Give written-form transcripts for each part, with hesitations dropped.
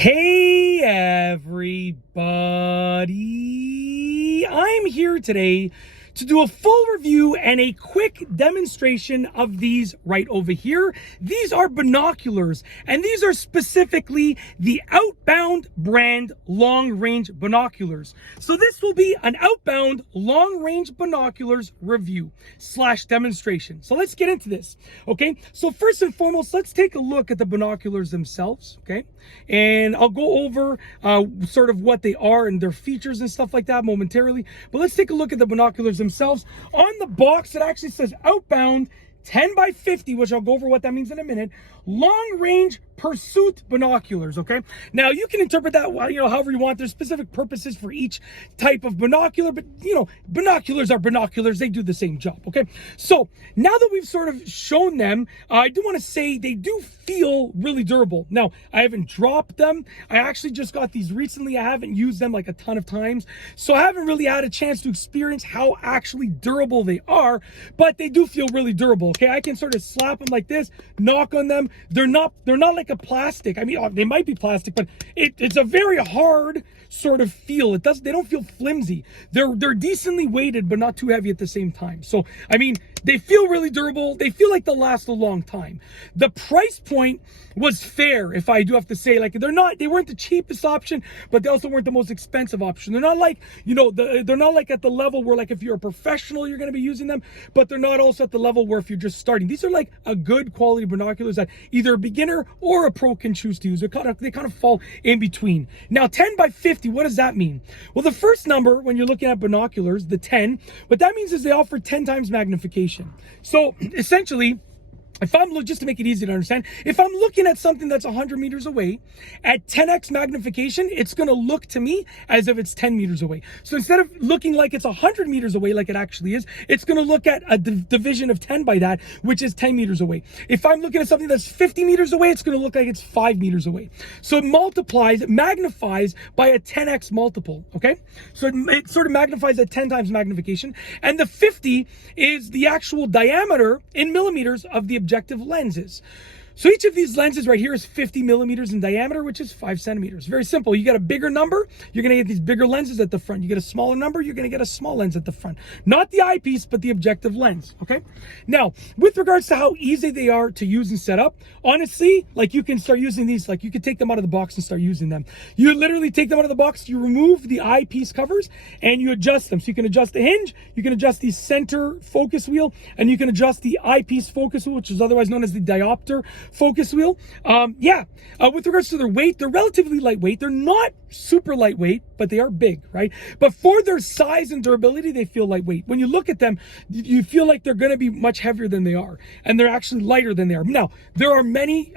Hey everybody, I'm here today to do a full review and a quick demonstration of these right over here. These are binoculars, and these are specifically the Outbound brand long range binoculars. So this will be an Outbound long range binoculars review slash demonstration. So let's get into this. Okay, so first and foremost, let's take a look at the binoculars themselves. Okay, and I'll go over sort of what they are and their features and stuff like that momentarily, but let's take a look at the binoculars themselves. On the box, it actually says Outbound 10x50, which I'll go over what that means in a minute. Long range pursuit binoculars. Okay, now you can interpret that however you want. There's specific purposes for each type of binocular, but binoculars are binoculars. They do the same job. Okay, so now that we've sort of shown them, I do want to say they do feel really durable. Now, I haven't dropped them. I actually just got these recently. I haven't used them like a ton of times, so I haven't really had a chance to experience how actually durable they are, but they do feel really durable. Okay, I can sort of slap them like this, knock on them. They're not like a plastic. I mean, they might be plastic, but it's a very hard sort of feel. They don't feel flimsy. They're decently weighted, but not too heavy at the same time. So, I mean, they feel really durable. They feel like they'll last a long time. The price point was fair, if I do have to say. Like, they weren't the cheapest option, but they also weren't the most expensive option. They're not like, they're not like at the level where, like, if you're a professional, you're going to be using them, but they're not also at the level where if you're just starting. These are like a good quality binoculars that either a beginner or a pro can choose to use. They kind of fall in between. Now, 10x50, what does that mean? Well, the first number when you're looking at binoculars, the 10, what that means is they offer 10 times magnification. So essentially, if I'm just to make it easy to understand, if I'm looking at something that's 100 meters away at 10x magnification, it's going to look to me as if it's 10 meters away. So instead of looking like it's 100 meters away like it actually is, it's going to look at a division of 10 by that, which is 10 meters away. If I'm looking at something that's 50 meters away, it's going to look like it's 5 meters away. So it magnifies by a 10x multiple, okay? So it sort of magnifies at 10 times magnification. And the 50 is the actual diameter in millimeters of the objective lenses. So each of these lenses right here is 50 millimeters in diameter, which is 5 centimeters. Very simple. You get a bigger number, you're going to get these bigger lenses at the front. You get a smaller number, you're going to get a small lens at the front. Not the eyepiece, but the objective lens, okay? Now, with regards to how easy they are to use and set up, honestly, like you can start using these, like you can take them out of the box and start using them. You literally take them out of the box, you remove the eyepiece covers, and you adjust them. So you can adjust the hinge, you can adjust the center focus wheel, and you can adjust the eyepiece focus wheel, which is otherwise known as the diopter focus wheel. With regards to their weight, they're relatively lightweight. They're not super lightweight, but they are big, right? But for their size and durability, they feel lightweight. When you look at them, you feel like they're going to be much heavier than they are, and they're actually lighter than they are. Now, there are many,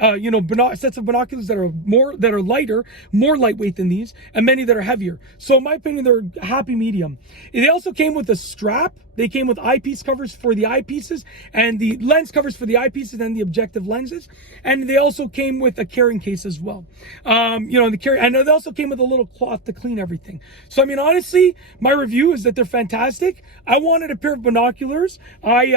sets of binoculars that are lighter, more lightweight than these, and many that are heavier. So in my opinion, they're a happy medium. They also came with a strap. They came with eyepiece covers for the eyepieces and the lens covers for the eyepieces and the objective lenses. And they also came with a carrying case as well. And they also came with a little cloth to clean everything. So, I mean, honestly, my review is that they're fantastic. I wanted a pair of binoculars. I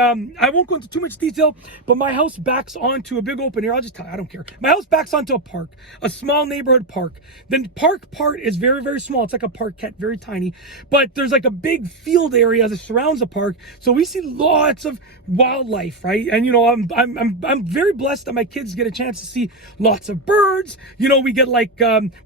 won't go into too much detail, but my house backs onto a big open area. I'll just tell you, I don't care. My house backs onto a park, a small neighborhood park. The park part is very, very small. It's like a parkette, very tiny, but there's like a big field area that surrounds a park, so we see lots of wildlife, right? And I'm very blessed that my kids get a chance to see lots of birds. We get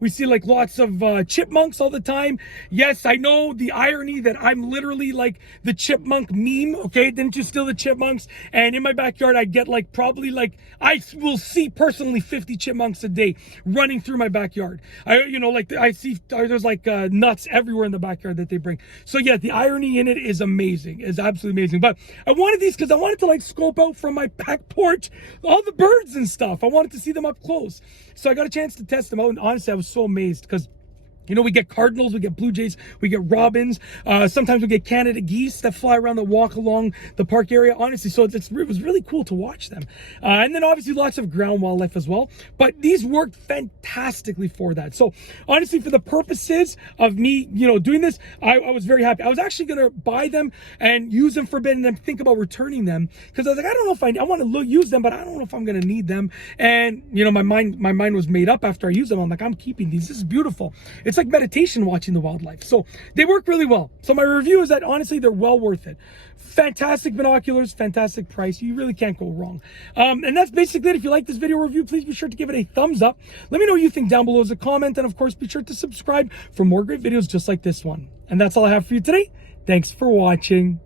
we see like lots of chipmunks all the time. Yes, I know the irony that I'm literally like the Chipmunk Meme. Okay, didn't you steal the chipmunks? And in my backyard, I get I will see personally 50 chipmunks a day running through my backyard. I see there's nuts everywhere in the backyard that they bring. So yeah, the irony in it is amazing. Is absolutely amazing. But I wanted these because I wanted to scope out from my back porch all the birds and stuff. I wanted to see them up close. So I got a chance to test them out, and honestly, I was so amazed because You know, we get cardinals, we get blue jays, we get robins. Sometimes we get Canada geese that fly around, that walk along the park area, honestly. So it was really cool to watch them. And then obviously lots of ground wildlife as well. But these worked fantastically for that. So honestly, for the purposes of me, you know, doing this, I was very happy. I was actually going to buy them and use them for a bit and then think about returning them. Because I was like, I don't know if I want to use them, but I don't know if I'm going to need them. And, you know, my mind was made up after I used them. I'm like, I'm keeping these. This is beautiful. It's like meditation watching the wildlife. So they work really well. So my review is that honestly, they're well worth it. Fantastic binoculars, fantastic price. You really can't go wrong. And that's basically it. If you like this video review, please be sure to give it a thumbs up. Let me know what you think down below as a comment. And of course, be sure to subscribe for more great videos just like this one. And that's all I have for you today. Thanks for watching.